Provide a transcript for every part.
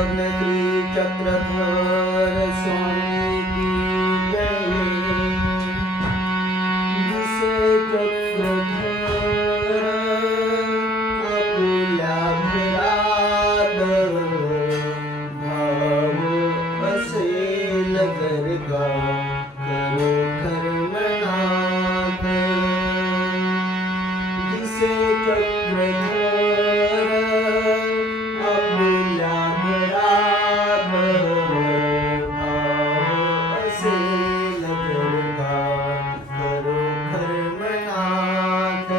श्री चक्रधर स्वामी की जय। दिसे चक्रधर आपुल्या घरात, भाव असेल गरगा खरोखर मनात। दिसे चक्रधर आपुल्या घरात, भाव असेल गरगा खरोखर मनात।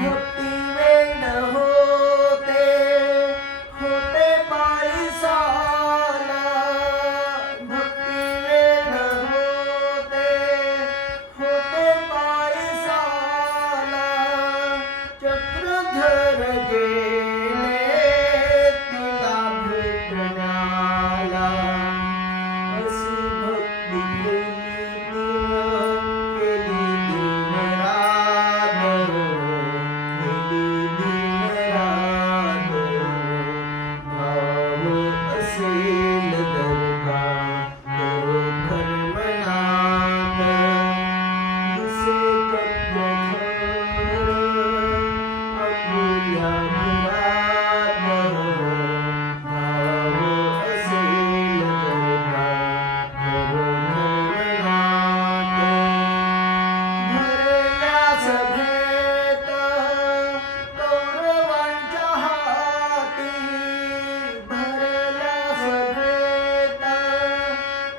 भक्ती वेड होते होते पायी साला, भक्ती वेड होते होते पायी साला। चक्रधर गेले तिला भेटण्याला, अशी भक्ती केली दिनरात, केली दिनरात। भाव असेल गरगा खरोखर मनात। दिसे चक्रधर आपुल्या घरात, भाव असेल गरगा खरोखर मनात। भरल्या सभेत कौरवांच्या हाती, भरल्या सभेत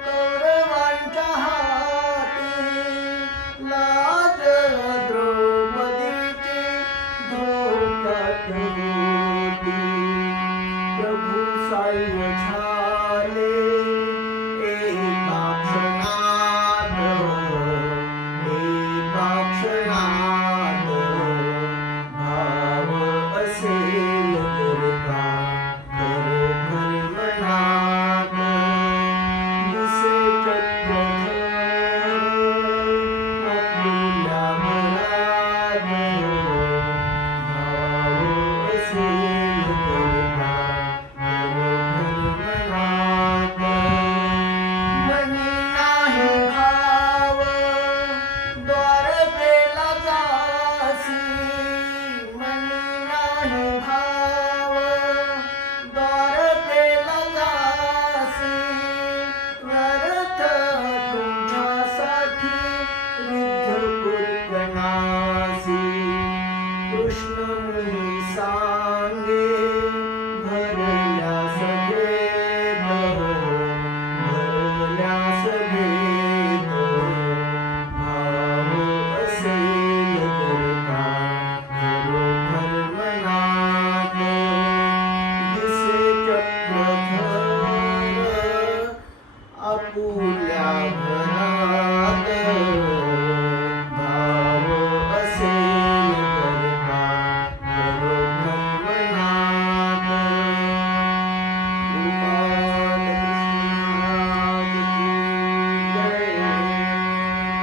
कौरवांच्या हाती। लाज द्रौपदीची धोक्यात होती, प्रभू साई